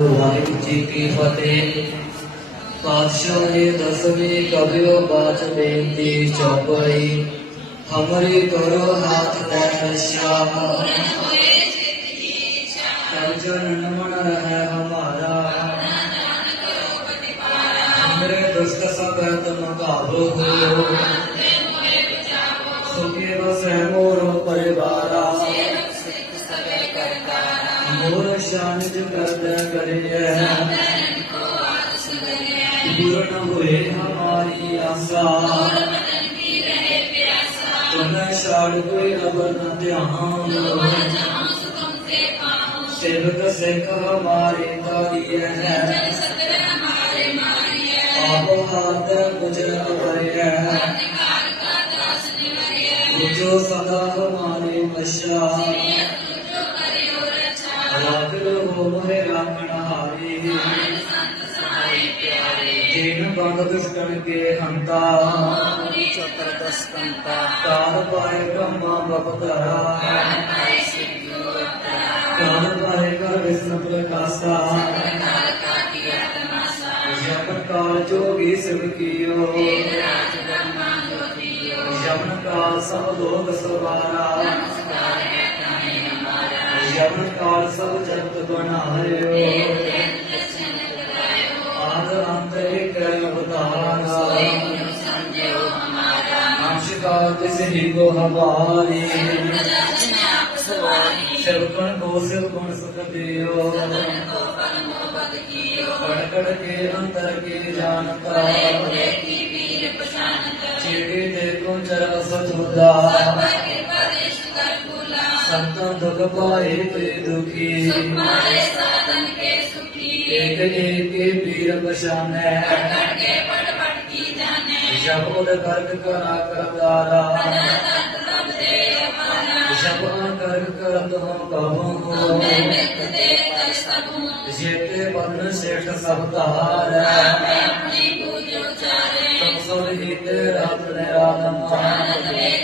ਵਾਹਿਗੁਰੂ ਜੀ ਕੀ ਫਤਿਹ। ਪਾਤਸ਼ਾਹ ਜੀ ਦਸਵੀਂ ਕਬਿਓ ਬਾਤ ਬੇਨਤੀ ਚੌਪਈ, ਹਮਰੀ ਕਰੋ ਹਾਥ ਲੈ ਰਸ਼ਾ ਤਬ ਜਨ ਨਮਨ ਰਹਿ ਹਮਾਰਾ। ਹਮਰੇ ਦੁਸ਼ਟ ਸਭ ਤੁਮ ਕਾਬੂ ਹੋ ਮੋਰ ਸ਼ਾਨ ਜਿ ਕਰਦਾ ਕਰਿਐ ਪੂਰਨ ਹੋਏ ਹਮਾਰੀ ਆਸਾ। ਤੁਮ ਛਾੜ ਕੋਈ ਅਬਰ ਨ ਧਿਆਨ। ਸੇਵਕ ਸਿੱਖ ਹਮਾਰੇ ਤਾਰੀਐ ਆਪ ਹਾਥ ਗੁਜਰ ਅਵਰਿਐ ਜੋ ਸਦਾ ਹਮਾਰੇ ਮਸ਼ਾ ਰਾਖਲੋ ਹੋ ਮੋਹਿ ਰਾਖਣ ਹਾਰੇ ਜੀਨ ਬੰਦ ਦੁਸ਼ਟਨ ਕੇ ਹੰਤਾ ਕਾਲ ਪਾਏ ਬ੍ਰਹਮਾ ਬਪਤਰਾ ਕਾਲ ਪਾਏ ਕਰ ਵਿਸ਼ਨ ਪ੍ਰਕਾਸ਼ਾ ਜਪਨ ਕਾਲ ਜੋਗੀ ਸਿਵ ਕੀਓ ਜਪਨ ਕਾਲ ਸਭ ਲੋਕ ਸਵਾਰਾ। ਜਪਨ ਕਾਲ ਸਭ ਜਗਤ ਬਣਾਇਓ। ਆਦ ਅੰਤ ਇੱਕ ਅਵਤਾਰਾ। ਨਮਸਕਾਰ ਤਿਸ ਹੀ ਕੋ ਹਵਾਰੇ ਸਿਰ ਗੁਣ ਕੋ ਸਿਰ ਗੁਣ ਸੁਖ ਦਿਓ। ਕੜ ਕੜ ਕੇ ਅੰਤਰ ਕੀ ਜਾਣਤਾ। ਜਿਹੜੇ ਦੇ ਕੋ ਚਰ ਸਤੁਦਾ। ਸੰਤਾਂ ਦੁਖ ਪਾਏ ਤੇ ਦੁਖੀ ਇੱਕ ਇੱਕ ਕੇ ਪੀਰ ਪਛਾਨੈ ਜਬ ਉਦ ਕਰਕ ਕਰਾ ਕਰਦਾਰਾ ਜਬ ਆਂ ਕਰਕ ਕਰਤ ਹਮ ਕਹੂੰ ਜੇਤੇ ਬੰਨ ਸੇਠ ਸਭ ਧਾਰੈ ਤਮ ਸਭ ਹਿਤ ਰਾਤ ਨੇ ਆਦਮ ਅੰਦਰੇ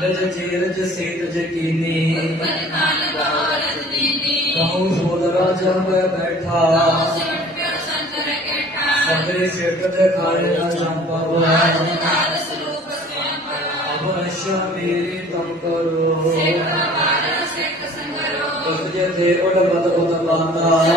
تجرج سے تجکینی کہوں بھول راجہ میں بیٹھا۔ سبرے سے قدر کھائے نہ جان پاوا اب اشیاء میری تم کرو۔ تجھے دے اڑ بد بد باندھا۔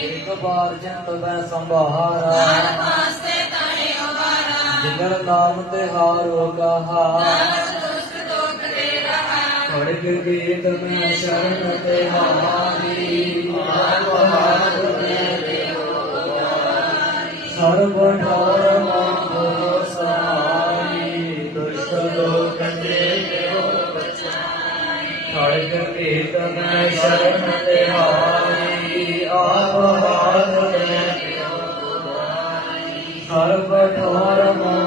ਤੇ ਬੋ ਦ੍ਰਿਫਤਨ ਜਾਹੇ ਨ ਹਰ ਹੋ ਰਿਦ ਸਿਧ ਕਰਮੋ ਸਭ ਹੋਈ ਇੱਕ ਬਾਰ ਜੰਤ ਮੈਂ ਸੰਭਾਰਾ ਜਿਨਰ ਨਾਮ ਤੇ ਹਾਰੋ ਕਹਾ ਖੜ ਕੇ ਗੀਤ ਮੈਂ ਸ਼ਰਨ ਤੇ ਹਾਰੀ। ਸਰਬ ਠਾਰ ਮੰਗੋ ਸਹਾਈ ਦੁਸ਼ਟ ਲੋਕ ਦੇ ਦੇਵ ਖੜ ਕੇ ਗੀਤ ਮੈਂ ਸ਼ਰਨ ਤੇ ਹਾਰੀ। ਆਪ